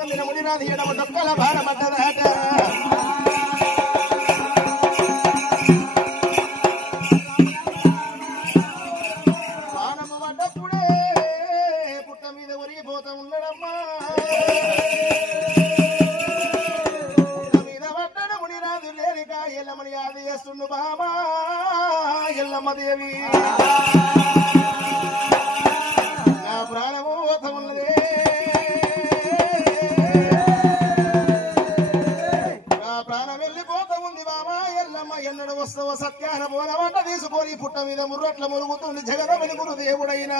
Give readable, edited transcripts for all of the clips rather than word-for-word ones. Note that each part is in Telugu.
పొందిన ముడిరాది ఎడమ డొక్కల బారబడ్డదాట బాణము పడ్డప్పుడే పుట్ట మీద ఒరిగిపోతా ఉన్నాడమ్మా పుట్ట మీద పడ్డడ ముడిరాదు లేనిక ఎల్లమని యాది చేస్తుండు బామా ఎల్లమ్మ దేవి నా ప్రాణము పోత ఉన్నదే నా ప్రాణం వెళ్ళిపోతా ఉంది బామా ఎల్లమ్మ ఎన్నడు వస్తావో సత్యాన పోనవంట తీసుకొని పుట్ట మీద ముర్రట్ల మురుగుతుంది జగదమని గురు దేవుడైనా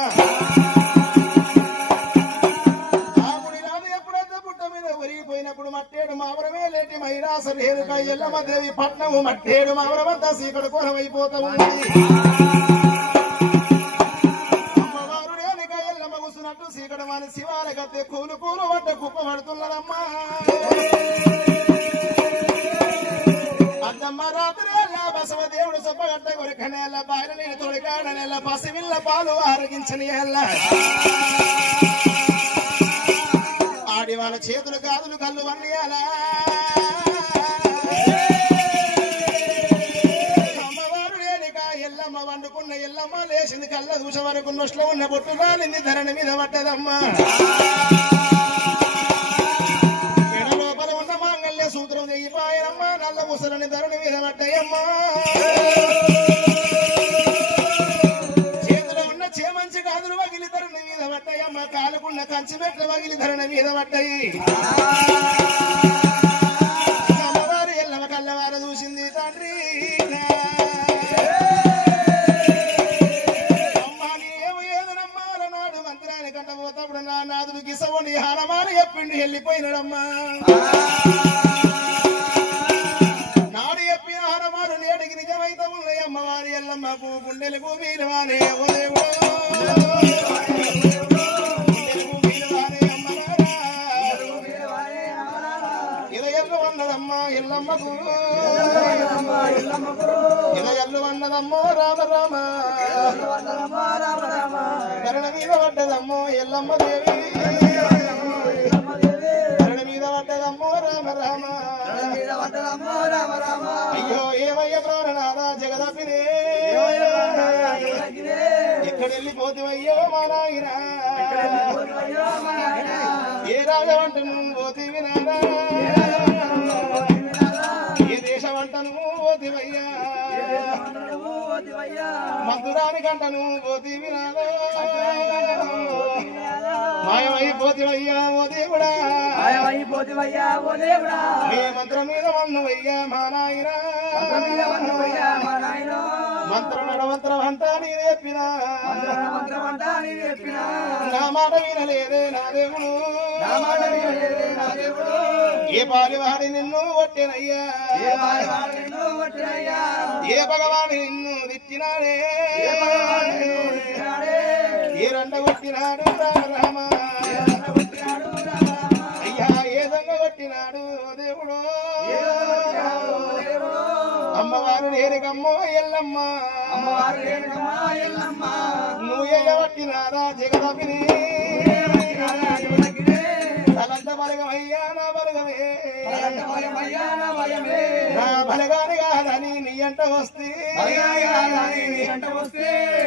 ఆ ముడిరాదు ఎప్పుడైతే పుట్ట మీద ఒరిగిపోయినప్పుడు మట్టేడు మావరమే లేటి మైరాస రేణుక ఎల్లమ్మ దేవి పట్నము మట్టేడు మావరమంతా సీకడు కోరమైపోతా ఉంది సీకడ వాని శివాల గద్దె కూలు కూలు పడ్డ కుప్ప పడుతున్నదమ్మా అద్దమ్మ రాత్రి అల్లా బసవ దేవుడు సొప్పగడ్డ కొరికనేల బాయిల నీళ్ళు తొడికాడనేల పసివిల్ల పాలు ఆరగించని ఎల్లా ఆడి వాళ్ళ చేతులు గాదులు కళ్ళు వన్నయాలా ఎల్లమ్మ వండుకున్న ఎల్లమ్మ లేచింది కళ్ళ దూస వరకు నొట్లో ఉన్న బొట్టు రాలింది ధరణి మీద పడ్డదమ్మా ఎడ లోపల ఉన్న మాంగళ్య సూత్రం తెగిపోయానమ్మా నల్ల ముసలని ధరణి మీద పడ్డాయమ్మా చేతిలో ఉన్న చేమంచి కాదులు వగిలి ధరణి మీద పడ్డాయమ్మా కాలుకున్న కంచి మెట్ల వగిలి ధరణి మీద పడ్డాయి అమ్మవారు ఎల్లమ్మ కళ్ళవార చూసింది తండ్రి పోతాప్పుడు నా నాదుడు గిసవని హారమాని చెప్పిండి వెళ్ళిపోయినాడమ్మా నాడు చెప్పి హారమారు నేడికి నిజమైతే ఉన్నాయి అమ్మవారి ఎల్లమ్మకు గుండెలకు వీలువానే ఓ దేవుడు ఇదయల్లు అన్నదమ్మా ఎల్లమ్మకు ఇదయల్లు అన్నదమ్మో రామ రామ కరణ మీద పడ్డదమ్మో ఎల్లమ్మ దేవి కరణ మీద పడ్డదమ్మో రామ రామ అయ్యో ఏమయ్య ప్రాణనాథ జగదపినే ఎక్కడ వెళ్ళిపోతివయ్యో మా నాయన ఏ రాజవంటను పోతివి నానా ఏ దేశవంటను పోతివయ్యా మధురాని గంటను పోతివి నాదా మాయమైపోతివయ్యా ఓ దేవుడా నీ మంత్రం మీద వన్నవయ్యా మా నాయన మంత్ర నడమంత్రం అంటా నీ చెప్పినా నా మాట వినలేదే నా దేవుడు ఏ పాలివాడి నిన్ను కొట్టినయ్యా ఏ భగవాని నిన్ను తిట్టినాడే ఏ రండ కొట్టినాడు రామ రామ అయ్యా ఏ దొంగ కొట్టినాడు దేవుడు అమ్మవారు నేరుగమ్మో ఎల్లమ్మ నువ్వు ఎగబట్టినారా జగదపిని తలంత బలగమయ్యా నా బలగమే నా బలగాని కాదని నీ అంట వస్తే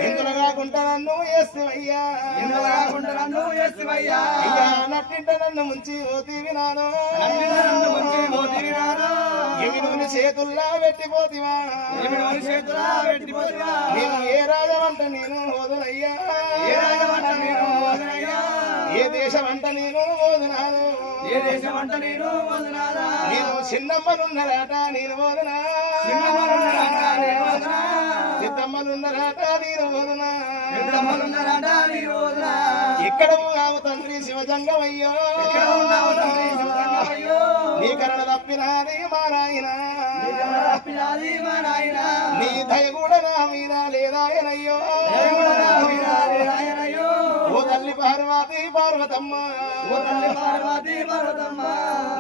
ఇందులో కాకుండా నన్ను వేస్తేవయ్యా అయ్యా నట్టింట నన్ను ముంచి పోతీవి నాను ఎమిడుని చేతుల్లా పెట్టిపోతివా నేను ఏ రాజవంట నేను వదునయ్యా ఏ దేశమంట నేను వదునాను నేను చిన్నమ్మలున్నరాట నేను వదునా సిద్ధమ్మలున్నరాట నేను వదునా ఇక్కడ కావు తండ్రి శివజంగమయ్యో నీ కరణ తప్పినాది మా నాయన నీ దయ కూడా నా మీద లేదాయనయ్యో ఓ తల్లి పార్వతి పార్వతమ్మ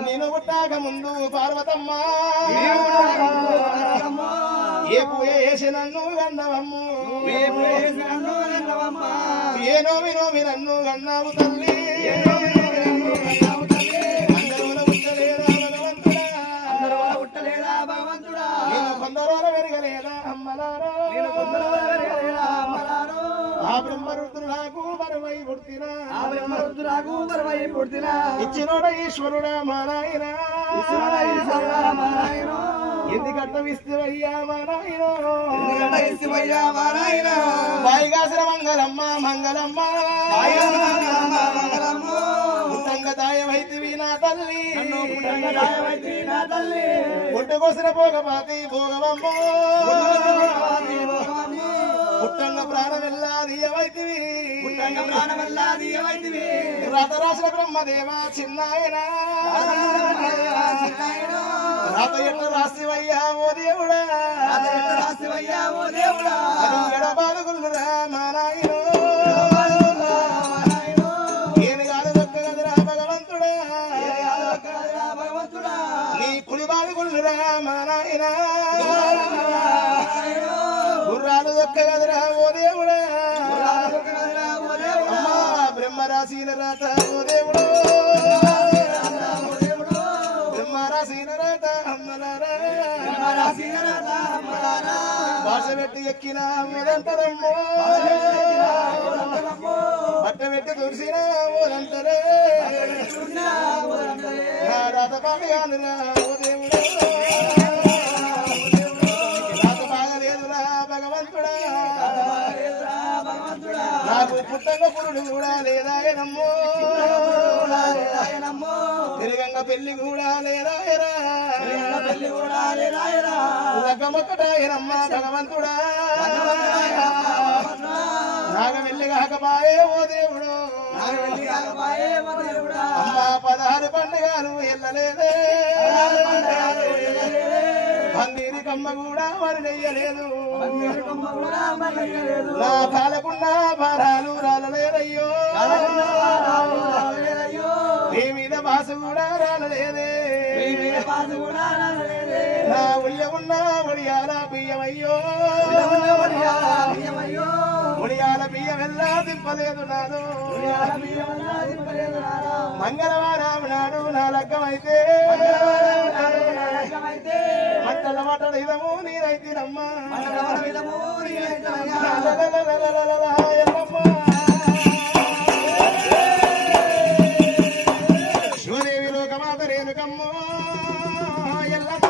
నేను పుట్టాక ముందు పార్వతమ్మ ఏ పూజ చేసి నన్ను గన్నవమ్ము ఏ నోమి నోమి నన్ను గన్నావు తల్లి పుట్టినా బ్రహ్మరుద్రాకు వరమై పుట్టినా ఇచ్చినోడ ఈశ్వరుడా మా నాయన ఎందుకంట విస్తువయ్యా మా నాయన బాయిగాసిన మంగళమ్మ మంగళమ్మ పుట్టంగదాయమైతివి నా తల్లి పుట్టుకొసిన భోగపాతి భోగవమ్మ పుట్టంగ ప్రాణమెల్లాదియమైతివి రథరాశుల బ్రహ్మదేవ చిన్నాయన రాత ఎట్ల రాసివయ్యా ఓ దేవుడా ఎడబాదుగుల్లురా మా నాయన నేను కాదు దొక్కగదురా భగవంతుడా నీ కుడి బాదుగుల్లురా మా నాయన గుర్రాలు దొక్కగదురా ఓ దేవుడా బ్రహ్మరాశీల రాత ఓ దేవుడు బ్రహ్మరాశీల రాత అమ్మలారా భాష పెట్టి ఎక్కిన ఓదంతరమ్మో బట్ట పెట్టి తుడిసిన ఓదంతరే నా రాత బాగానురా ఓ దేవుడు రాత బాగలేదురా భగవంతుడా నాకు పుట్టంగ పురుడు కూడా లేదాయనమ్మో తిరగంగ పెళ్లి కూడా లేదాయరా లగ్గమొక్కటాయనమ్మ భగవంతుడా నాగ వెళ్ళి కాకపాయే ఓ దేవుడు అమ్మ 16 పండుగలు వెళ్ళలేదే పందిరి కమ్మ కూడా మరి నెయ్యలేదు నా పాలకున్న భారాలు రాలలేదయ్యో నీ మీద బాస కూడా రాలలేదే నా ఉయ్య ఉన్న ఒడియాల బియ్యమయ్యో ఒడియాల బియ్యం ఎల్లా దింపలేదు నాడు మంగళవారం నాడు నా లగ్గమైతే మంటల మాటల ఇదము నీరైతేనమ్మా శివదేవి లోకమాత రేణుకమ్మో ఎల్లమ్మ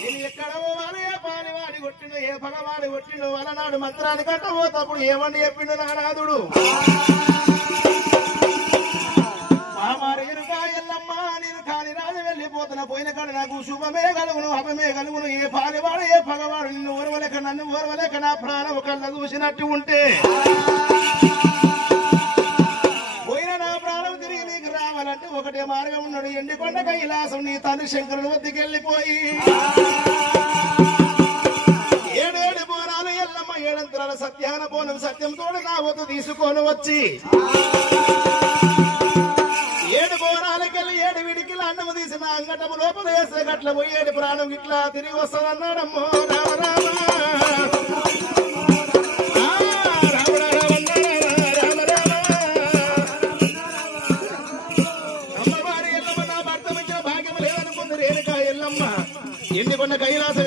ఇది ఎక్కడో వాడే పాలివాడి కొట్టిండు ఏ పగవాడి కొట్టిండు వలనాడు మంత్రాన్ని కట్టబోతప్పుడు ఏమండి చెప్పిండు నానాదుడు వెళ్ళిపోతున్న పోయిన కాడ నాకు శుభమే కలుగును అపమే కలుగును ఏ పాలివాడు ఏ పగవాడు నిన్ను ఓర్వలేక నన్ను ఓర్వలేక నా ప్రాణం కళ్ళ చూసినట్టు ఉంటే పోయిన నా ప్రాణం తిరిగి నీకు రావాలంటే ఒకటే మార్గం ఉన్నాడు ఎండికొండ కైలాసం నీ తండ్రి శంకరుడు వద్దకు వెళ్ళిపోయి 7 బోనాలు ఎల్లమ్మ 7 అంతరాల సత్యాన బోనం సత్యం తోడు నా వద్దు తీసుకొని వచ్చి 7 బోనాలకెళ్ళి 7 విడికిల అన్నము తీసిన అంగటము లోపల వేసే గట్ల పోయేడు ప్రాణం ఇట్లా తిరిగి వస్తానన్నాడమ్మో రామ రామ అమ్మవారి ఎల్లమ్మ నా భర్త మంచిన భాగ్యం లేదనుకుంది రేణుకా ఎల్లమ్మ ఎండికొండ కైలాసం